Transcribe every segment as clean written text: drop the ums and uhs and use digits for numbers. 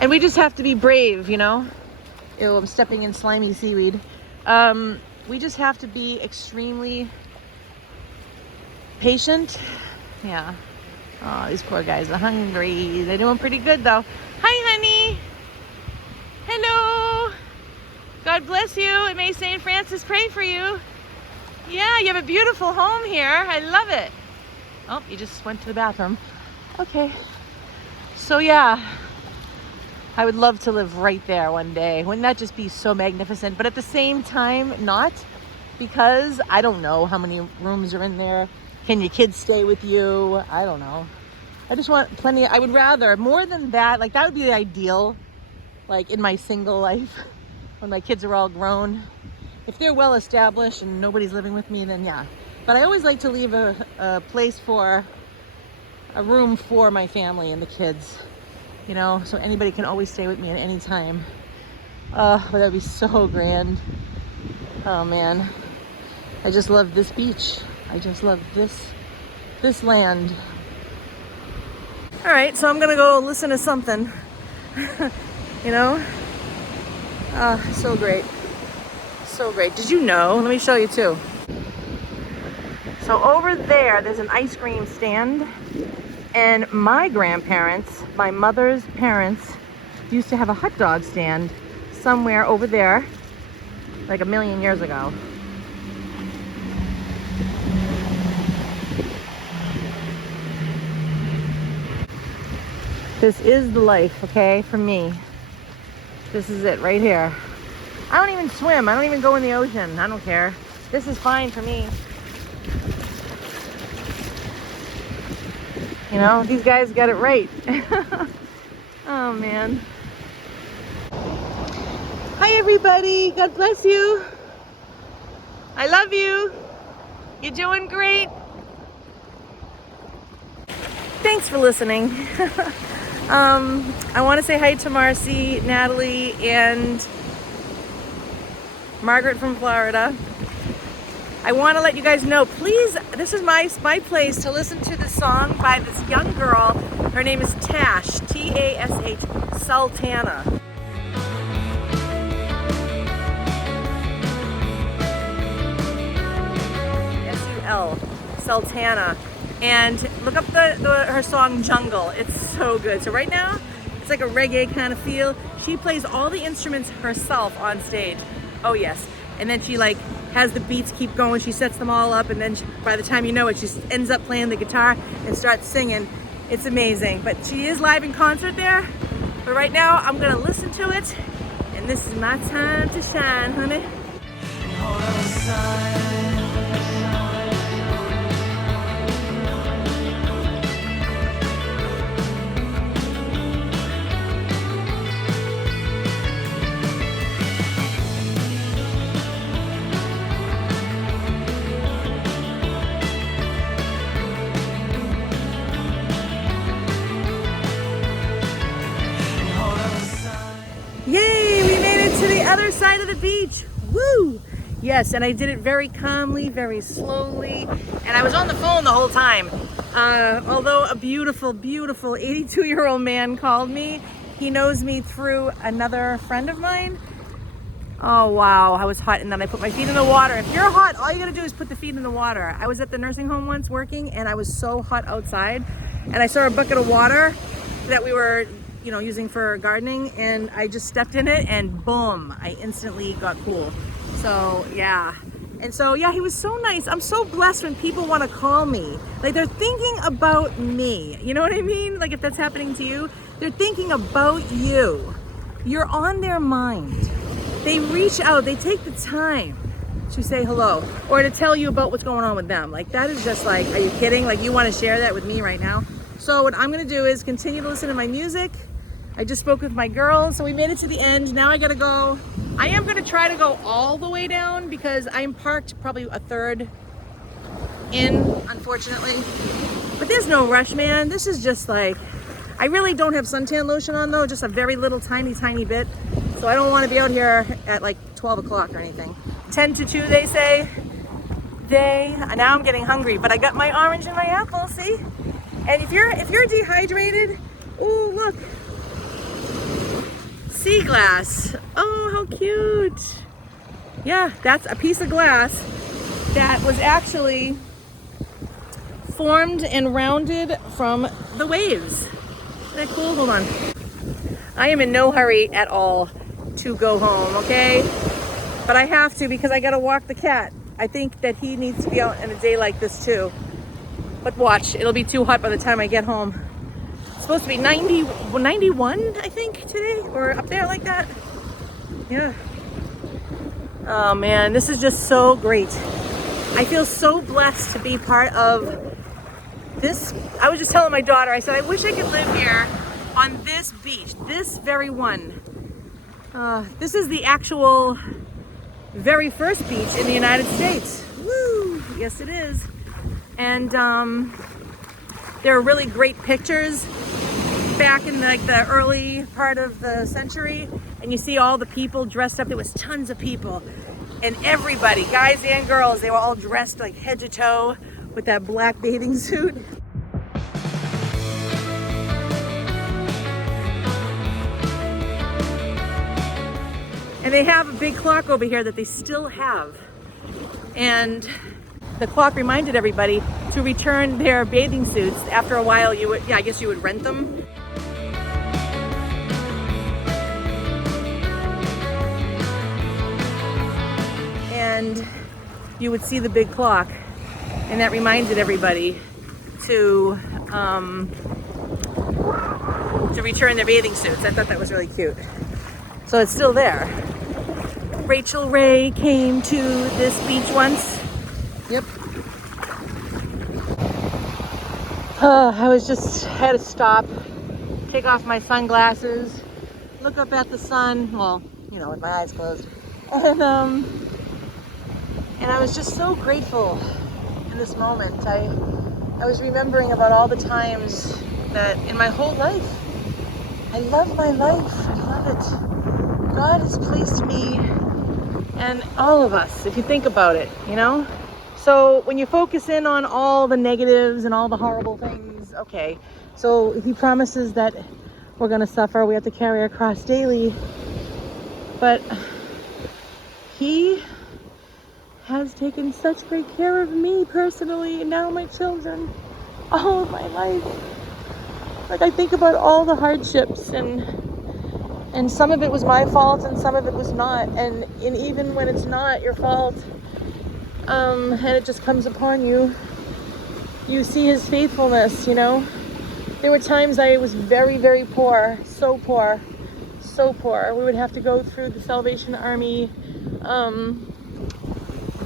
And we just have to be brave, you know? Ew, I'm stepping in slimy seaweed. We just have to be extremely patient. Yeah. Oh, these poor guys are hungry. They're doing pretty good though. Hi, honey. Hello. God bless you. And may St. Francis pray for you. Yeah, you have a beautiful home here. I love it. Oh, you just went to the bathroom. Okay. So yeah, I would love to live right there one day. Wouldn't that just be so magnificent? But at the same time, not, because I don't know how many rooms are in there. Can your kids stay with you? I don't know. I just want plenty. I would rather, more than that, like that would be the ideal, like in my single life, when my kids are all grown. If they're well established and nobody's living with me, then yeah. But I always like to leave a place for, a room for my family and the kids, you know, so anybody can always stay with me at any time. But that'd be so grand. Oh man, I just love this beach. I just love this land. All right, so I'm gonna go listen to something. You know, so great, so great. Did you know? Let me show you too. So over there's an ice cream stand, and my grandparents, my mother's parents, used to have a hot dog stand somewhere over there, like a million years ago. This is the life, okay, for me. This is it right here. I don't even swim. I don't even go in the ocean. I don't care. This is fine for me. You know, these guys got it right. Oh, man. Hi, everybody. God bless you. I love you. You're doing great. Thanks for listening. I want to say hi to Marcy, Natalie, and Margaret from Florida. I want to let you guys know, please, this is my place to listen to the song by this young girl. Her name is Tash, T-A-S-H, Sultana. S-U-L, Sultana. And look up her song Jungle. It's so good. So right now, it's like a reggae kind of feel. She plays all the instruments herself on stage. Oh yes. And then she like has the beats keep going. She sets them all up, and then by the time you know it, she ends up playing the guitar and starts singing. It's amazing. But she is live in concert there. But right now, I'm gonna listen to it. And this is my time to shine, honey. Yay, we made it to the other side of the beach. Woo! Yes, and I did it very calmly, very slowly, and I was on the phone the whole time. Although a beautiful, beautiful 82-year-old man called me. He knows me through another friend of mine. Oh wow, I was hot, and then I put my feet in the water. If you're hot, all you gotta do is put the feet in the water. I was at the nursing home once working, and I was so hot outside, and I saw a bucket of water that we were using for gardening, and I just stepped in it, and boom, I instantly got cool. So yeah, and so yeah, he was so nice. I'm so blessed when people want to call me, like they're thinking about me, you know what I mean? Like if that's happening to you, they're thinking about you, you're on their mind. They reach out, they take the time to say hello or to tell you about what's going on with them. Like that is just like, are you kidding? Like you want to share that with me right now? So what I'm gonna do is continue to listen to my music. I just spoke with my girls, so we made it to the end. Now I gotta go. I am gonna try to go all the way down because I'm parked probably a third in, unfortunately. But there's no rush, man. This is just like, I really don't have suntan lotion on though, just a very little tiny bit. So I don't wanna be out here at like 12 o'clock or anything. 10 to 2, they say. Now I'm getting hungry, but I got my orange and my apple, see? And if you're dehydrated, oh look. sea glass. Oh, how cute. Yeah, that's a piece of glass that was actually formed and rounded from the waves. Isn't that cool? Hold on. I am in no hurry at all to go home, okay? But I have to because I gotta walk the cat. I think that he needs to be out in a day like this too. But watch, it'll be too hot by the time I get home. It's supposed to be 91, I think, today, or up there like that. Yeah. Oh man, this is just so great. I feel so blessed to be part of this. I was just telling my daughter, I said, I wish I could live here on this beach, this very one. This is the actual very first beach in the United States. Woo! Yes, it is. And there are really great pictures back in the early part of the century, and you see all the people dressed up. There was tons of people, and everybody, guys and girls, they were all dressed like head to toe with that black bathing suit. And they have a big clock over here that they still have. And the clock reminded everybody to return their bathing suits. After a while, you would, I guess you would rent them. And you would see the big clock. And that reminded everybody to return their bathing suits. I thought that was really cute. So it's still there. Rachel Ray came to this beach once. Yep. I had to stop, take off my sunglasses, look up at the sun, well, you know, with my eyes closed. And I was just so grateful in this moment. I was remembering about all the times that in my whole life, I love my life, I love it. God has placed me and all of us, if you think about it, you know? So when you focus in on all the negatives and all the horrible things, okay, so if he promises that we're gonna suffer, we have to carry our cross daily, but he has taken such great care of me personally, and now my children, all of my life. Like, I think about all the hardships, and some of it was my fault and some of it was not, and even when it's not your fault, and it just comes upon you, you see his faithfulness, you know. There were times I was very, very poor, so poor, so poor. We would have to go through the Salvation Army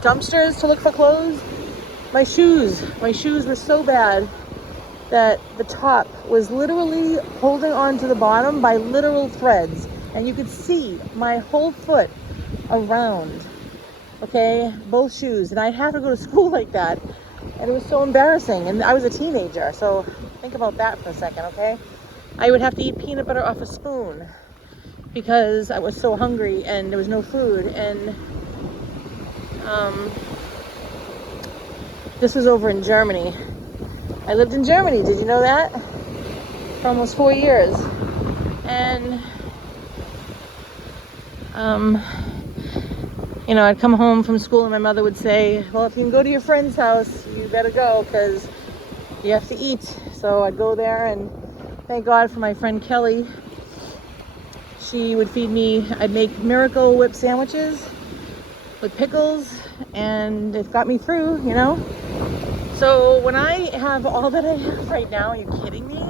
dumpsters to look for clothes. My shoes were so bad that the top was literally holding on to the bottom by literal threads, and you could see my whole foot around, okay, both shoes, and I'd have to go to school like that, and it was so embarrassing, and I was a teenager, so think about that for a second, okay? I would have to eat peanut butter off a spoon because I was so hungry and there was no food, and this was over in Germany. I lived in Germany, did you know that? For almost 4 years. And, you know, I'd come home from school and my mother would say, well, if you can go to your friend's house, you better go because you have to eat. So I'd go there, and thank God for my friend Kelly. She would feed me, I'd make Miracle Whip sandwiches with pickles, and it got me through, you know? So when I have all that I have right now, are you kidding me?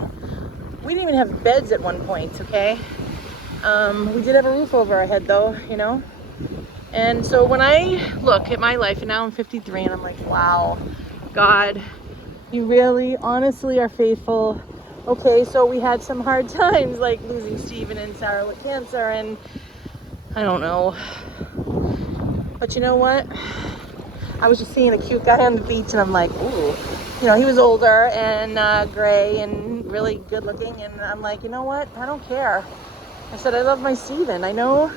We didn't even have beds at one point, okay? We did have a roof over our head though, you know? And so when I look at my life, and now I'm 53, and I'm like, wow, God, you really, honestly are faithful. Okay, so we had some hard times, like losing Stephen and Sarah with cancer, and I don't know. But you know what? I was just seeing a cute guy on the beach, and I'm like, ooh. You know, he was older and gray and really good looking, and I'm like, you know what? I don't care. I said, I love my Stephen. I know,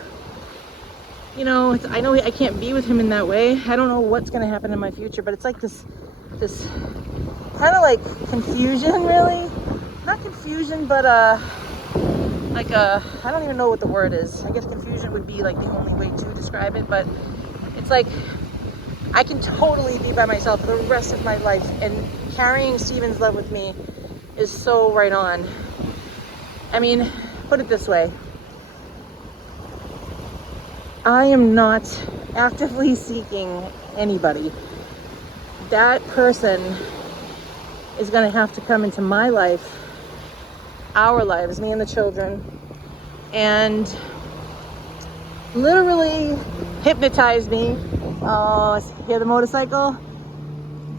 you know, I know I can't be with him in that way. I don't know what's going to happen in my future, but it's like this kind of like confusion, really. Not confusion, but like a, I don't even know what the word is. I guess confusion would be like the only way to describe it, but it's like I can totally be by myself for the rest of my life, and carrying Steven's love with me is so right on. I mean, put it this way. I am not actively seeking anybody. That person is going to have to come into my life, our lives, me and the children, and literally hypnotize me. Oh, hear the motorcycle?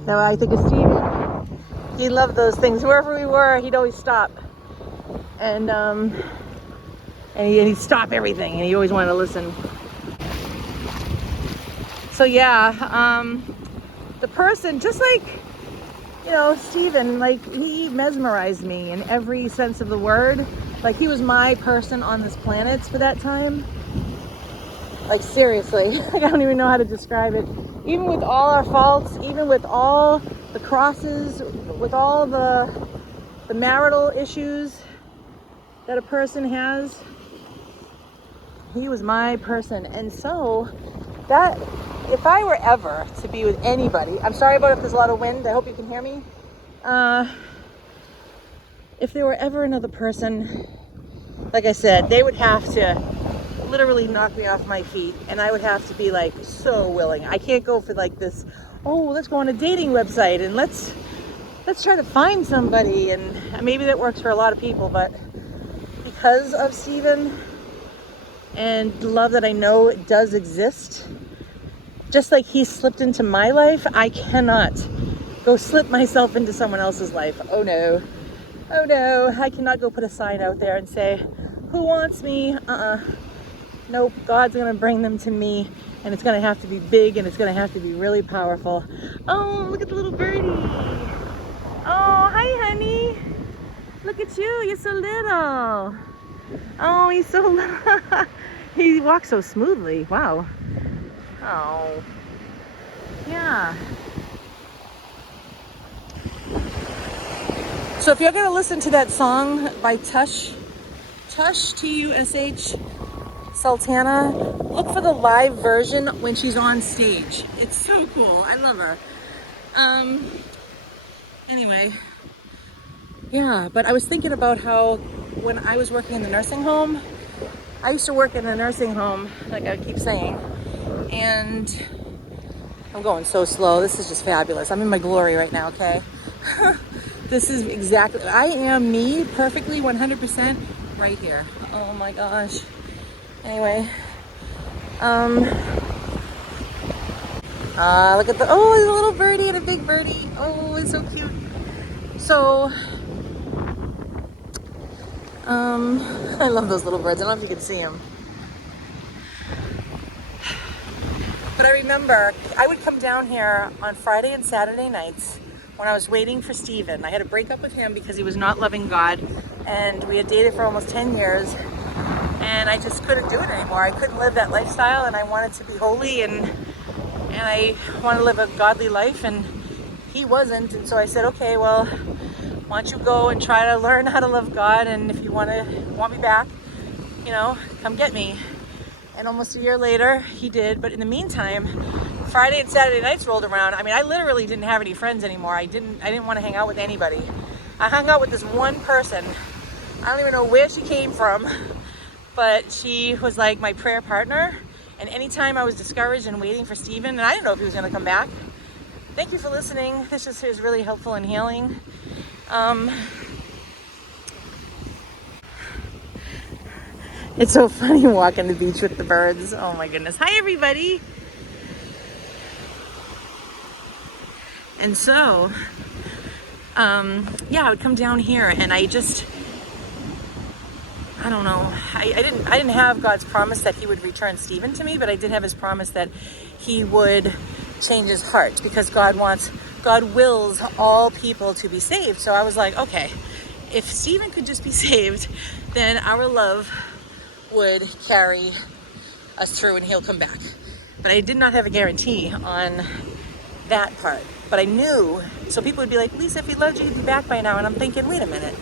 No, I think it's Steven. He loved those things. Wherever we were, he'd always stop. And he'd stop everything, and he always wanted to listen. So yeah, the person, just like, you know, Steven, like, he mesmerized me in every sense of the word. Like, he was my person on this planet for that time. Like, seriously, like, I don't even know how to describe it. Even with all our faults, even with all the crosses, with all the marital issues that a person has, he was my person. And so that, if I were ever to be with anybody, I'm sorry about if there's a lot of wind, I hope you can hear me. If there were ever another person, like I said, they would have to literally knock me off my feet, and I would have to be like so willing. I can't go for like this, oh, let's go on a dating website and let's try to find somebody, and maybe that works for a lot of people, but because of Steven and the love that I know does exist, just like he slipped into my life, I cannot go slip myself into someone else's life. Oh no, I cannot go put a sign out there and say, who wants me? Nope, God's gonna bring them to me, and it's gonna have to be big, and it's gonna have to be really powerful. Oh, look at the little birdie. Oh, hi honey. Look at you, you're so little. Oh, he's so little. He walks so smoothly, wow. Oh, yeah. So if you're gonna listen to that song by Tush, Tush, Sultana, look for the live version when she's on stage. It's so cool, I love her. Anyway, yeah, but I was thinking about how when I was working in the nursing home, I used to work in a nursing home, like I keep saying, and I'm going so slow. This is just fabulous. I'm in my glory right now, okay? This is exactly, I am me perfectly 100% right here. Oh my gosh. Anyway, look at the, oh, there's a little birdie and a big birdie. Oh, it's so cute. So, I love those little birds. I don't know if you can see them. But I remember I would come down here on Friday and Saturday nights when I was waiting for Steven. I had to break up with him because he was not loving God, and we had dated for almost 10 years, and I just couldn't do it anymore. I couldn't live that lifestyle, and I wanted to be holy, and I wanted to live a godly life, and he wasn't. And so I said, okay, well, why don't you go and try to learn how to love God, and if you want me back, you know, come get me. And almost a year later, he did. But in the meantime, Friday and Saturday nights rolled around. I mean, I literally didn't have any friends anymore. I didn't want to hang out with anybody. I hung out with this one person. I don't even know where she came from, but she was like my prayer partner. And anytime I was discouraged and waiting for Steven, and I didn't know if he was going to come back. Thank you for listening. This just is really helpful and healing. It's so funny walking the beach with the birds. Oh my goodness. Hi everybody. And so, yeah, I would come down here, and I don't know. I didn't have God's promise that he would return Steven to me, but I did have his promise that he would change his heart, because God wills all people to be saved. So I was like, okay, if Steven could just be saved, then our love would carry us through and he'll come back. But I did not have a guarantee on that part. But I knew, so people would be like, Lisa, if he loved you, he'd be back by now. And I'm thinking, wait a minute,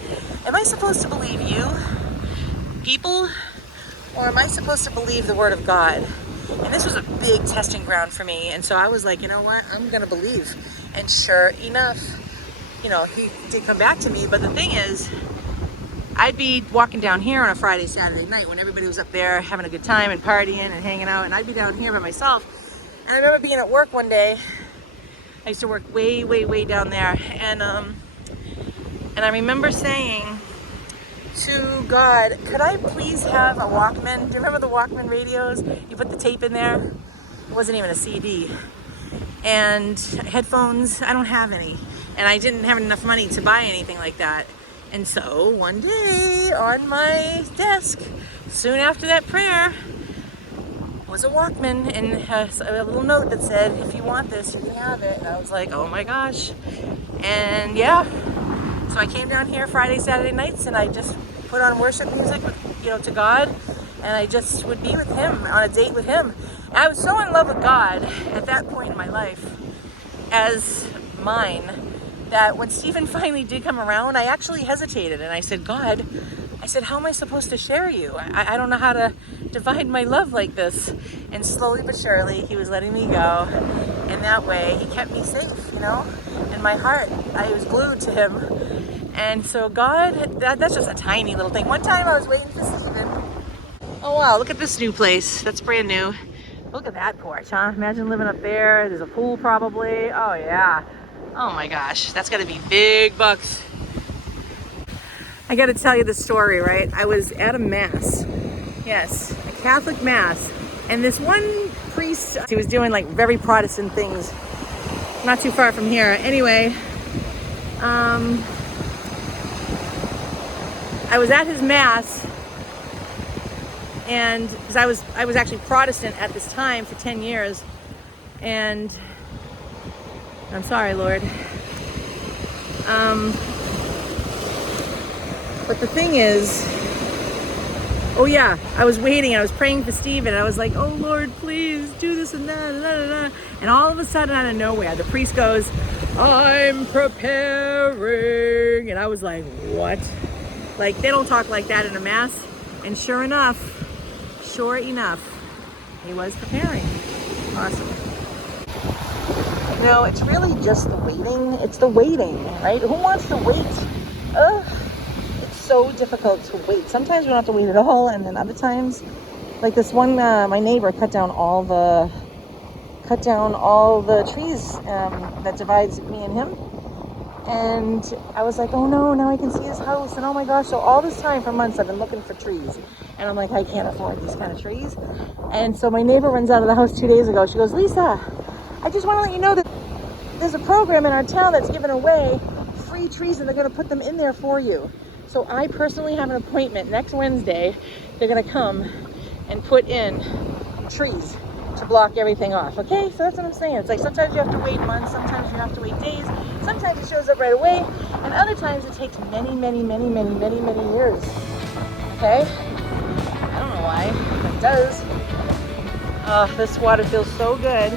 am I supposed to believe you? people, or am I supposed to believe the word of God? And this was a big testing ground for me. And so I was like, you know what? I'm going to believe. And sure enough, you know, he did come back to me. But the thing is, I'd be walking down here on a Friday, Saturday night when everybody was up there having a good time and partying and hanging out. And I'd be down here by myself. And I remember being at work one day. I used to work way, way, way down there. And I remember saying to God, could I please have a Walkman? Do you remember the Walkman radios? You put the tape in there. It wasn't even a CD. And headphones, I don't have any. And I didn't have enough money to buy anything like that. And so one day on my desk, soon after that prayer, was a Walkman and a little note that said, if you want this, you can have it. And I was like, oh my gosh. And yeah, so I came down here Friday, Saturday nights, and I just put on worship music, to God, and I just would be with Him, on a date with Him. And I was so in love with God at that point in my life as mine, that when Stephen finally did come around, I actually hesitated, and I said, God, how am I supposed to share you? I don't know how to divide my love like this. And slowly but surely, He was letting me go. And that way, He kept me safe, in my heart. I was glued to Him. And so God, that's just a tiny little thing. One time I was waiting for Stephen. Oh wow, look at this new place. That's brand new. Look at that porch, huh? Imagine living up there. There's a pool probably. Oh yeah. Oh my gosh, that's gotta be big bucks. I gotta tell you the story, right? I was at a mass. Yes, a Catholic mass. And this one priest, he was doing like very Protestant things. Not too far from here. Anyway, I was at his mass, and because I was actually Protestant at this time for 10 years, and I'm sorry, Lord. But the thing is, oh yeah, I was waiting, I was praying for Stephen, and I was like, oh Lord, please do this and that, and all of a sudden out of nowhere, the priest goes, I'm preparing, and I was like, what? Like, they don't talk like that in a mass. And sure enough, he was preparing. Awesome. It's really just the waiting. It's the waiting, right? Who wants to wait? It's so difficult to wait. Sometimes we don't have to wait at all, and then other times, like this one, my neighbor cut down all the trees that divides me and him. And I was like, oh no, now I can see his house. And oh my gosh, so all this time for months I've been looking for trees. And I'm like, I can't afford these kind of trees. And so my neighbor runs out of the house 2 days ago. She goes, Lisa, I just want to let you know that there's a program in our town that's giving away free trees, and they're going to put them in there for you. So I personally have an appointment next Wednesday. They're going to come and put in trees to block everything off. Okay, so that's what I'm saying. It's like sometimes you have to wait months, sometimes you have to wait days, sometimes it shows up right away, and other times it takes many years. Okay? I don't know why, but it does. This water feels so good.